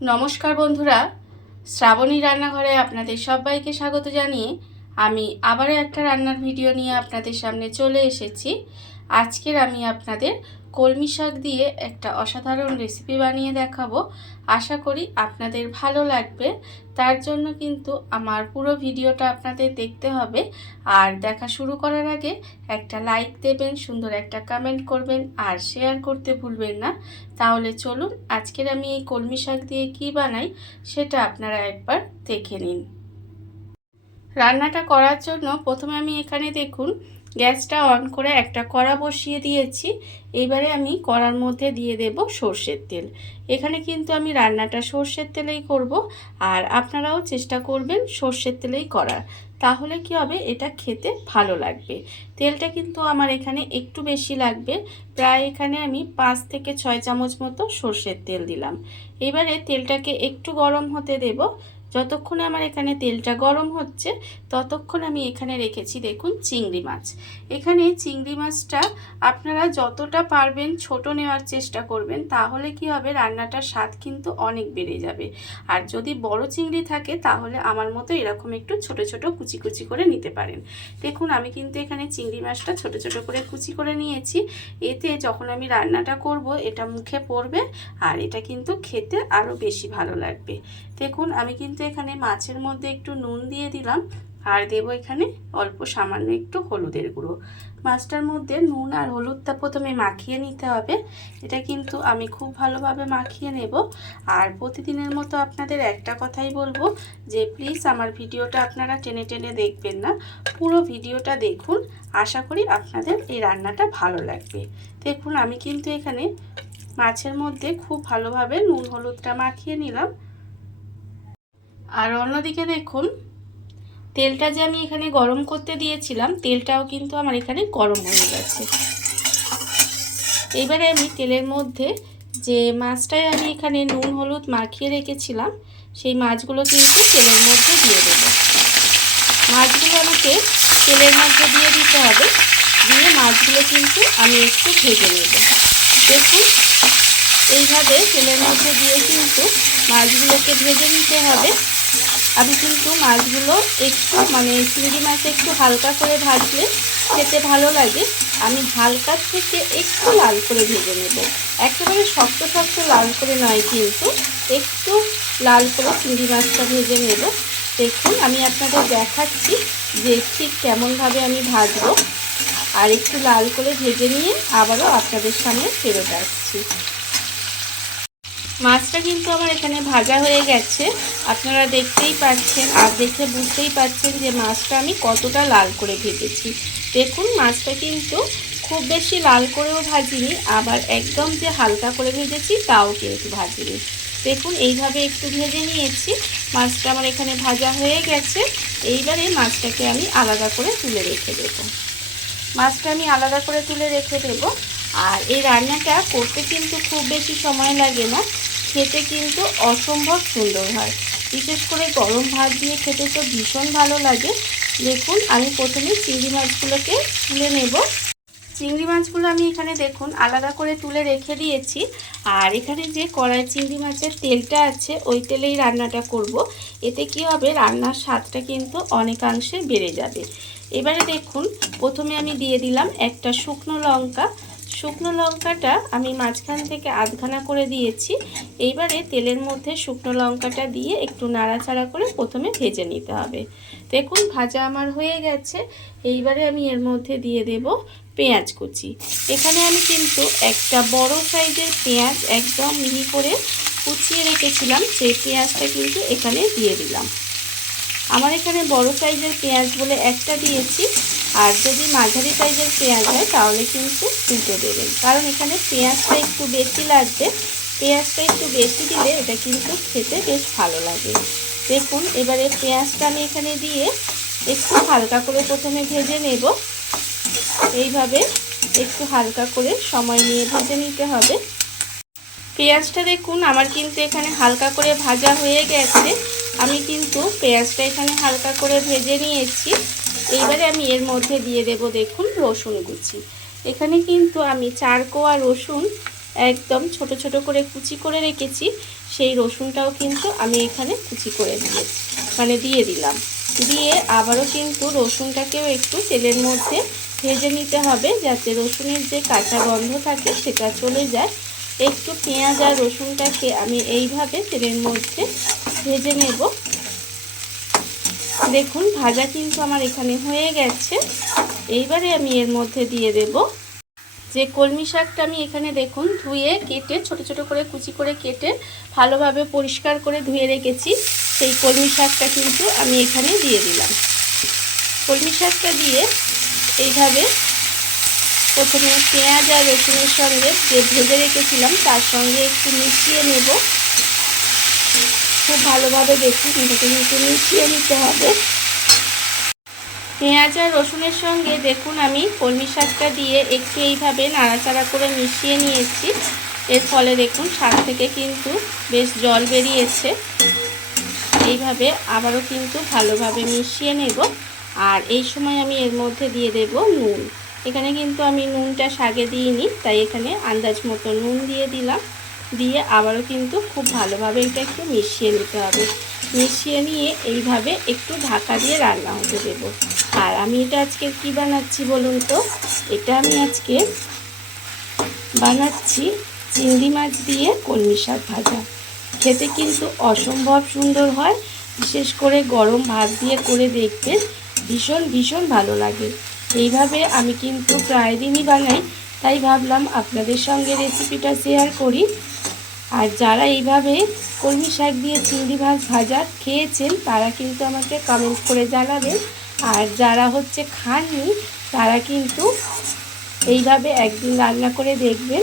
নমস্কার বন্ধুরা, শ্রাবণী রান্নাঘরে আপনাদের সবাইকে স্বাগত জানিয়ে আমি আবারও একটা রান্নার ভিডিও নিয়ে আপনাদের সামনে চলে এসেছি। আজকের আমি আপনাদের কলমি শাক দিয়ে একটা অসাধারণ রেসিপি বানিয়ে দেখাবো। আশা করি আপনাদের ভালো লাগবে। তার জন্য কিন্তু আমার পুরো ভিডিওটা আপনাদের দেখতে হবে। আর দেখা শুরু করার আগে একটা লাইক দেবেন, সুন্দর একটা কমেন্ট করবেন আর শেয়ার করতে ভুলবেন না। তাহলে চলুন আজকের আমি এই কলমি শাক দিয়ে কি বানাই সেটা আপনারা একবার দেখে নিন। রান্নাটা করার জন্য প্রথমে আমি এখানে দেখুন গ্যাসটা অন করে একটা কড়া বসিয়ে দিয়েছি। এবারে আমি কড়ার মধ্যে দিয়ে দেব সর্ষের তেল। এখানে কিন্তু আমি রান্নাটা সর্ষের তেলেই করব, আর আপনারাও চেষ্টা করবেন সর্ষের তেলেই করার, তাহলে কি হবে, এটা খেতে ভালো লাগবে। তেলটা কিন্তু আমার এখানে একটু বেশি লাগবে, প্রায় এখানে আমি 5 থেকে 6 চামচ মতো সর্ষের তেল দিলাম। এবারে তেলটাকে একটু গরম হতে দেব। যতক্ষণে আমার এখানে তেলটা গরম হচ্ছে ততক্ষণ আমি এখানে রেখেছি দেখুন চিংড়ি মাছ। এখানে চিংড়ি মাছটা আপনারা যতটা পারবেন ছোট নেওয়ার চেষ্টা করবেন, তাহলে কি হবে, রান্নাটার স্বাদ কিন্তু অনেক বেড়ে যাবে। আর যদি বড় চিংড়ি থাকে তাহলে আমার মতো এরকম একটু ছোট ছোট কুচি কুচি করে নিতে পারেন। দেখুন আমি কিন্তু এখানে চিংড়ি মাছটা ছোট ছোট করে কুচি করে নিয়েছি। এতে যখন আমি রান্নাটা করব এটা মুখে পড়বে আর এটা কিন্তু খেতে আরও বেশি ভালো লাগবে। দেখুন আমি কিন্তু এখানে মাছের মধ্যে একটু নুন দিয়ে দিলাম আর দেব এখানে অল্প সামান্য একটু হলুদের গুঁড়ো। মাছটার মধ্যে নুন আর হলুদটা প্রথমে মাখিয়ে নিতে হবে। এটা কিন্তু আমি খুব ভালোভাবে মাখিয়ে নেব। আর প্রতিদিনের মতো আপনাদের একটা কথাই বলবো যে প্লিজ আমার ভিডিওটা আপনারা টেনে টেনে দেখবেন না, পুরো ভিডিওটা দেখুন। আশা করি আপনাদের এই রান্নাটা ভালো লাগবে। দেখুন আমি কিন্তু এখানে মাছের মধ্যে খুব ভালোভাবে নুন হলুদটা মাখিয়ে নিলাম। আর অন্যদিকে দেখুন তেলটা যে আমি এখানে গরম করতে দিয়েছিলাম, তেলটাও কিন্তু আমার এখানে গরম হয়ে গেছে। এবারে আমি তেলের মধ্যে যে মাছটায় আমি এখানে নুন হলুদ মাখিয়ে রেখেছিলাম সেই মাছগুলো কিন্তু তেলের মধ্যে দিয়ে দেব। মাছগুলো আমাকে তেলের মধ্যে দিয়ে দিতে হবে, দিয়ে মাছগুলো কিন্তু আমি একটু ভেজে নেব। দেখুন এইভাবে তেলের মধ্যে দিয়ে কিন্তু মাছগুলোকে ভেজে নিতে হবে। আমি কিন্তু মাছগুলো একটু চিংড়ি মাছ একটু হালকা করে ভাজলে খেতে ভালো লাগে। আমি হালকা থেকে একটু লাল করে ভেজে নেব, একেবারে শক্ত শক্ত লাল করে নয়, কিন্তু একটু লাল করে চিংড়ি মাছটা ভেজে নেব। দেখুন আমি আপনাদের দেখাচ্ছি যে ঠিক কেমনভাবে আমি ভাজবো। আর একটু লাল করে ভেজে নিয়ে আবারও আপনাদের সামনে ফেরত আসছি। মাছটা কিন্তু আমার এখানে ভাজা হয়ে গেছে, আপনারা দেখতেই পাচ্ছেন আর দেখে বুঝতেই পাচ্ছেন যে মাছটা আমি কতটা লাল করে ভেজেছি। দেখুন মাছটা কিন্তু খুব বেশি লাল করেও ভাজিনি, আবার একদম যে হালকা করে ভেজেছি তাও কিন্তু ভাজিনি। দেখুন এইভাবে একটু ভেজে নিয়েছি। মাছটা আমার এখানে ভাজা হয়ে গেছে। এইবারে মাছটাকে আমি আলাদা করে তুলে রেখে দেবো। মাছটা আমি আলাদা করে তুলে রেখে দেব। আর এই রান্নাটা করতে কিন্তু খুব বেশি সময় লাগে না, খেতে কিন্তু অসম্ভব সুন্দর হয়। বিশেষ করে গরম ভাত দিয়ে খেতে তো ভীষণ ভালো লাগে। দেখুন আমি প্রথমে চিংড়ি মাছগুলোকে তুলে নেব। চিংড়ি মাছগুলো আমি এখানে দেখুন আলাদা করে তুলে রেখে দিয়েছি। আর এখানে যে কড়াই চিংড়ি মাছের তেলটা আছে ওই তেলেই রান্নাটা করব। এতে কি হবে, রান্নার স্বাদটা কিন্তু অনেকাংশে বেড়ে যাবে। এবারে দেখুন প্রথমে আমি দিয়ে দিলাম একটা শুকনো লঙ্কা। শুকনো লঙ্কাটা আমি মাঝখান থেকে আধখানা করে দিয়েছি। এইবারে তেলের মধ্যে শুকনো লঙ্কাটা দিয়ে একটু নাড়াচাড়া করে প্রথমে ভেজে নিতে হবে। দেখুন ভাজা আমার হয়ে গেছে। এইবারে আমি এর মধ্যে দিয়ে দেব পেঁয়াজ কুচি। এখানে আমি কিন্তু একটা বড় সাইজের পেঁয়াজ একদম মিহি করে কুচিয়ে রেখেছিলাম, সেই পেঁয়াজটা কিন্তু এখানে দিয়ে দিলাম। আমার এখানে বড় সাইজের পেঁয়াজ বলে একটা দিয়েছি, আর যদি মাঝারি সাইজের পেঁয়াজ হয় তাহলে কিন্তু দুটো দেবেন, কারণ এখানে পেঁয়াজটা একটু বেশি লাগবে। পেঁয়াজটা একটু বেশি দিলে এটা কিন্তু খেতে বেশ ভালো লাগে। দেখুন এবারে পেঁয়াজটা আমি এখানে দিয়ে একটু হালকা করে প্রথমে ভেজে নেব। এইভাবে একটু হালকা করে সময় নিয়ে ভেজে নিতে হবে। পেঁয়াজটা দেখুন আমার কিন্তু এখানে হালকা করে ভাজা হয়ে গেছে। আমি কিন্তু পেঁয়াজটা এখানে হালকা করে ভেজে নিয়েছি। এইবারে আমি এর মধ্যে দিয়ে দেব দেখুন রসুন কুচি। এখানে কিন্তু আমি 4 কোয়া রসুন একদম ছোট ছোট করে কুচি করে রেখেছি, সেই রসুনটাও কিন্তু আমি এখানে কুচি করে দিয়ে দিলাম। দিয়ে আবারও কিন্তু রসুনটাকেও একটু তেলের মধ্যে ভেজে নিতে হবে, যাতে রসুনের যে কাঁচা গন্ধ থাকে সেটা চলে যায়। একটু পেঁয়াজ আর রসুনটাকে আমি এইভাবে তেলের মধ্যে ভেজে নেব। দেখুন ভাজা কিন্তু আমার এখানে হয়ে গেছে। এইবারে আমি এর মধ্যে দিয়ে দেব যে কলমি শাকটা আমি এখানে দেখুন ধুয়ে কেটে ছোট ছোট করে কুচি করে কেটে ভালোভাবে পরিষ্কার করে ধুয়ে রেখেছি, সেই কলমি শাকটা কিন্তু আমি এখানে দিয়ে দিলাম। কলমি শাকটা দিয়ে এইভাবে প্রথমে পেঁয়াজ আর রসুনের সঙ্গে যে ভেজে রেখেছিলাম তার সঙ্গে একটু মিশিয়ে নেব। খুব ভালোভাবে দেখুন এটাকে একটু মিশিয়ে নিতে হবে। পেঁয়াজ আর রসুনের সঙ্গে দেখুন আমি কলমি শাকটা দিয়ে একটু এইভাবে নাড়াচাড়া করে মিশিয়ে নিয়েছি। এর ফলে দেখুন শাক থেকে কিন্তু বেশ জল বেরিয়েছে। এইভাবে আবারও কিন্তু ভালোভাবে মিশিয়ে নেব। আর এই সময় আমি এর মধ্যে দিয়ে দেব নুন। এখানে কিন্তু আমি নুনটা শাকে দিইনি, তাই এখানে আন্দাজ মতো নুন দিয়ে দিলাম। দিয়ে আবারও কিন্তু খুব ভালোভাবে এটা একটু মিশিয়ে নিতে হবে। মিশিয়ে নিয়ে এইভাবে একটু ঢাকা দিয়ে রান্না হতে দেব। আর আমি এটা আজকে কি বানাচ্ছি বলুন তো? এটা আমি আজকে বানাচ্ছি চিংড়ি মাছ দিয়ে কলমি শাক ভাজা। খেতে কিন্তু অসম্ভব সুন্দর হয়, বিশেষ করে গরম ভাত দিয়ে করে দেখবেন ভীষণ ভীষণ ভালো লাগে। এইভাবে আমি কিন্তু প্রায় দিনই বানাই, তাই ভাবলাম আপনাদের সঙ্গে রেসিপিটা শেয়ার করি। আর যারা এইভাবে কলমি শাক দিয়ে চিংড়ি মাছ ভাজা খেয়েছেন তারা কিন্তু আমাকে কমেন্ট করে জানাবেন। আর যারা খাননি তারা কিন্তু এইভাবে একদিন রান্না করে দেখবেন,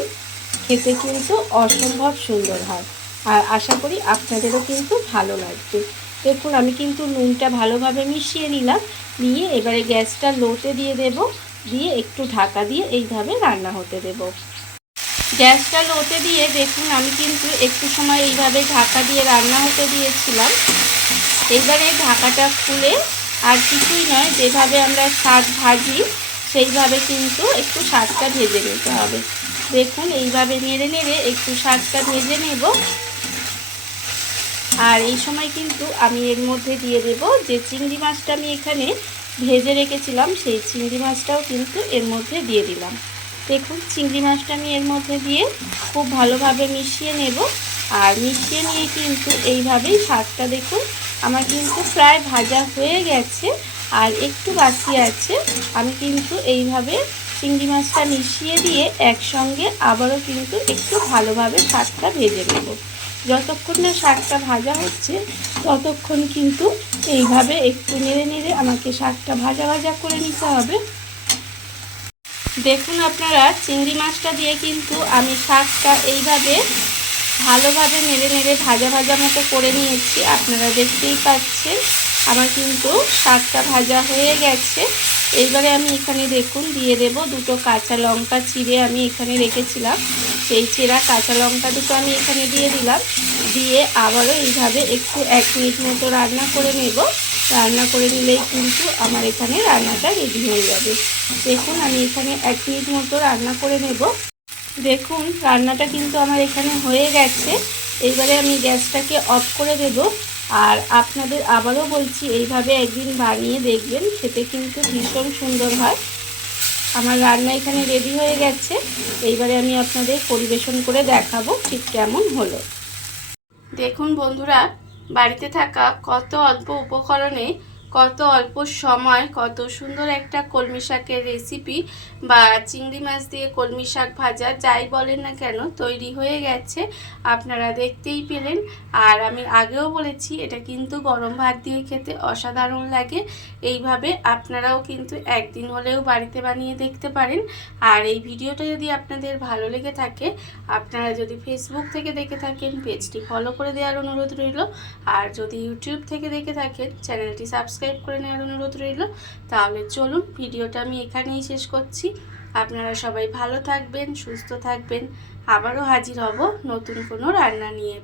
খেতে কিন্তু অসম্ভব সুন্দর হয়। আর আশা করি আপনাদেরও কিন্তু ভালো লাগবে। দেখুন আমি কিন্তু নুনটা ভালোভাবে মিশিয়ে নিলাম। নিয়ে এবারে গ্যাসটা লোতে দিয়ে দেব, দিয়ে একটু ঢাকা দিয়ে এইভাবে রান্না হতে দেব। গ্যাসটা লোতে দিয়ে দেখুন আমি কিন্তু একটু সময় এইভাবে ঢাকা দিয়ে রান্না হতে দিয়েছিলাম। এবারে ঢাকাটা খুলে আর কিছুই নয়, যেভাবে আমরা শাক ভাজি সেইভাবে কিন্তু একটু শাকটা ভেজে নিতে হবে। দেখুন এইভাবে নেড়ে নেড়ে একটু শাকটা ভেজে নেব। আর এই সময় কিন্তু আমি এর মধ্যে দিয়ে দেব যে চিংড়ি মাছটা আমি এখানে ভেজে রেখেছিলাম, সেই চিংড়ি মাছটাও কিন্তু এর মধ্যে দিয়ে দিলাম। দেখুন চিংড়ি মাছটা আমি এর মধ্যে দিয়ে খুব ভালোভাবে মিশিয়ে নেব। আর মিশিয়ে নিয়ে কিন্তু এইভাবেই শাকটা দেখুন আমার কিন্তু প্রায় ভাজা হয়ে গেছে, আর একটু বাকি আছে। আমি কিন্তু এইভাবে চিংড়ি মাছটা মিশিয়ে দিয়ে একসঙ্গে আবারও কিন্তু একটু ভালোভাবে শাকটা ভেজে নেব। যতক্ষণ না শাকটা ভাজা হচ্ছে ততক্ষণ কিন্তু এইভাবে একটু নেড়ে নেড়ে আমাকে শাকটা ভাজা ভাজা করে নিতে হবে। দেখুন আপনারা চিংড়ি মাছটা দিয়ে কিন্তু আমি শাকটা এইভাবে ভালোভাবে নেড়ে নেড়ে ভাজা ভাজা মতো করে নিয়েছি। আপনারা দেখতেই পাচ্ছেন আমার কিন্তু শাকটা ভাজা হয়ে গেছে। এইবারে আমি এখানে দেখুন দিয়ে দেব দুটো কাঁচা লঙ্কা চিড়ে আমি এখানে রেখেছিলাম, সেই চেরা কাঁচা লঙ্কা দুটো আমি এখানে দিয়ে দিলাম। দিয়ে আবারও এইভাবে একটু 1 মিনিট মতো রান্না করে নেব। রান্না করে নিলেই কিন্তু আমার এখানে রান্নাটা রেডি হয়ে যাবে। দেখুন আমি এখানে 1 মিনিট মতো রান্না করে নেব। দেখুন রান্নাটা কিন্তু আমার এখানে হয়ে গেছে। এইবারে আমি গ্যাসটাকে অফ করে দেব। আর আপনাদের আবারও বলছি এইভাবে একদিন বানিয়ে দেখবেন, খেতে কিন্তু ভীষণ সুন্দর হয়। আমার রান্না এখানে রেডি হয়ে গেছে। এইবারে আমি আপনাদের পরিবেশন করে দেখাবো ঠিক কেমন হলো। দেখুন বন্ধুরা, বাড়িতে থাকা কত অল্প উপকরণে কত অল্প সময় কত সুন্দর একটা কলমি শাকের রেসিপি বা চিংড়ি মাছ দিয়ে কলমি শাক ভাজা যাই বলেন না কেন তৈরি হয়ে গেছে। আপনারা দেখতেই পেলেন। আর আমি আগেও বলেছি এটা কিন্তু গরম ভাত দিয়ে খেতে অসাধারণ লাগে। এইভাবে আপনারাও কিন্তু একদিন হলেও বাড়িতে বানিয়ে দেখতে পারেন। আর এই ভিডিওটা যদি আপনাদের ভালো লেগে থাকে, আপনারা যদি ফেসবুক থেকে দেখে থাকেন পেজটি ফলো করে দেওয়ার অনুরোধ রইল। আর যদি ইউটিউব থেকে দেখে থাকেন চ্যানেলটি সাবস্ক্রাইব করে নেওয়ার অনুরোধ রইল। তাহলে চলুন ভিডিওটা আমি এখানেই শেষ করছি। আপনারা সবাই ভালো থাকবেন, সুস্থ থাকবেন। আবারও হাজির হব নতুন কোনো রান্না নিয়ে।